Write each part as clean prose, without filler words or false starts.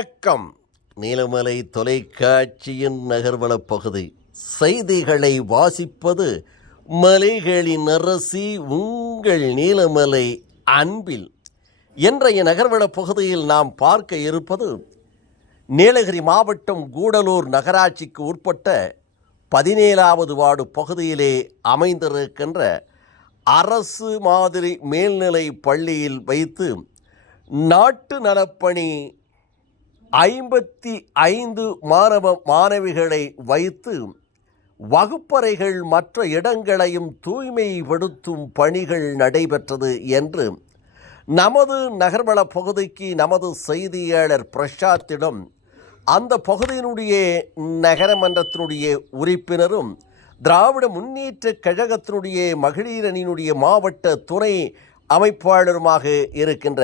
வணக்கம். நீலமலை தொலைக்காட்சியின் நகர்வள பகுதி செய்திகளை வாசிப்பது மலைகளின் அரசி உங்கள் நீலமலை அன்பில். இன்றைய நகர்வள பகுதியில் நாம் பார்க்க இருப்பது நீலகிரி மாவட்டம் கூடலூர் நகராட்சிக்கு உட்பட்ட 17வது வார்டு பகுதியிலே அமைந்திருக்கின்ற அரசு மாதிரி மேல்நிலை பள்ளியில் வைத்து நாட்டு நலப்பணி 55 மாணவிகளை வைத்து வகுப்பறைகள் மற்ற இடங்களையும் தூய்மைப்படுத்தும் பணிகள் நடைபெற்றது என்று நமது நகர்வள பகுதிக்கு நமது செய்தியாளர் பிரசாத்திடம் அந்த பகுதியினுடைய நகரமன்றத்தினுடைய உறுப்பினரும் திராவிட முன்னேற்ற கழகத்தினுடைய மகளிர் அணியினுடைய மாவட்ட துணை அமைப்பாளருமாக இருக்கின்ற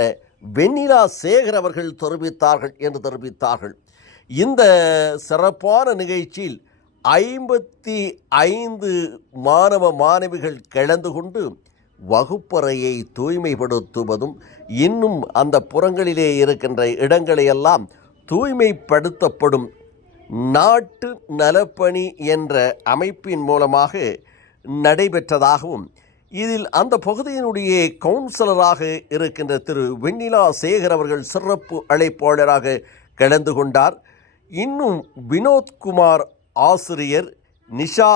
வெண்ணிலா சேகர் அவர்கள் தெரிவித்தார்கள். இந்த சிறப்பான நிகழ்ச்சியில் 55 மாணவிகள் கலந்து கொண்டு வகுப்பறையை தூய்மைப்படுத்துவதும் இன்னும் அந்த புறங்களிலே இருக்கின்ற இடங்களையெல்லாம் தூய்மைப்படுத்தப்படும் நாட்டு நலப்பணி என்ற அமைப்பின் மூலமாக நடைபெற்றதாகவும் இதில் அந்த பகுதியினுடைய கவுன்சிலராக இருக்கின்ற திரு வெண்ணிலா சேகர் அவர்கள் சிறப்பு அழைப்பாளராக கலந்து கொண்டார். இன்னும் வினோத்குமார் ஆசிரியர், நிஷா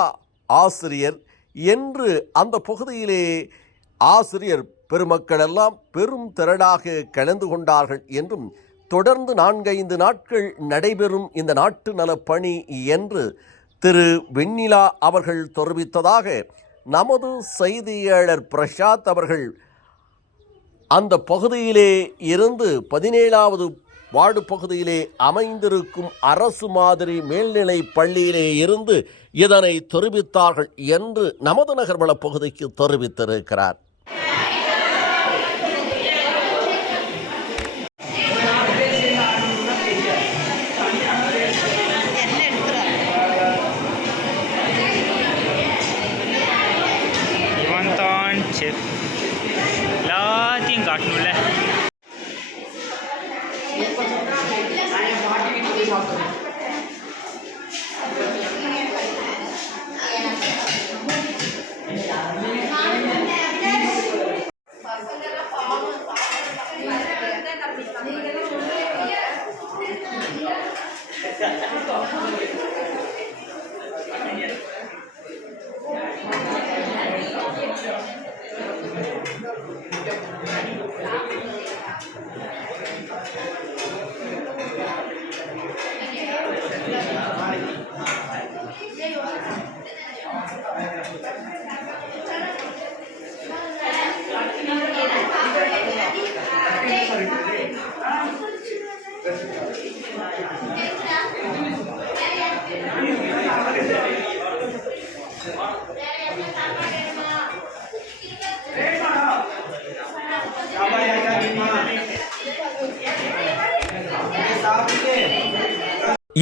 ஆசிரியர் என்று அந்த பகுதியிலே ஆசிரியர் பெருமக்கள் எல்லாம் பெரும் திரளாக கலந்து கொண்டார்கள் என்றும் தொடர்ந்து 4-5 நாட்கள் நடைபெறும் இந்த நாட்டு நலப்பணி என்று திரு வெண்ணிலா அவர்கள் தெரிவித்ததாக நமது செய்தியாளர் பிரசாத் அவர்கள் அந்த பகுதியிலே இருந்து 17வது வார்டு பகுதியிலே அமைந்திருக்கும் அரசு மாதிரி மேல்நிலை பள்ளியிலே இருந்து இதனை தெரிவித்தார்கள் என்று நமது நகர்வள பகுதிக்கு தெரிவித்திருக்கிறார். எல்லாத்தையும் காட்டணும்ல.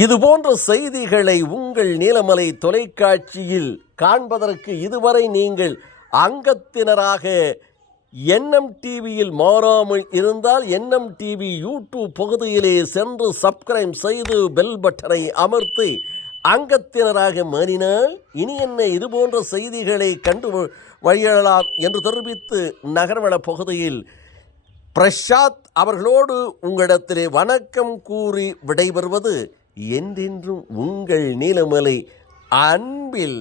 இதுபோன்ற செய்திகளை உங்கள் நீலமலை தொலைக்காட்சியில் காண்பதற்கு இதுவரை நீங்கள் அங்கத்தினராக என்எம் டிவியில் மாறாமல் இருந்தால் என்எம் டிவி யூடியூப் பகுதியிலே சென்று சப்ஸ்கிரைப் செய்து பெல் பட்டனை அமர்த்தி அங்கத்தினராக மாறினால் இனி என்ன இதுபோன்ற செய்திகளை கண்டு வழியலாம் என்று தெரிவித்து நகர்வள பகுதியில் பிரசாத் அவர்களோடு உங்களிடத்திலே வணக்கம் கூறி விடைபெறுவது என்றென்றும் உங்கள் நீலமலை அன்பில்.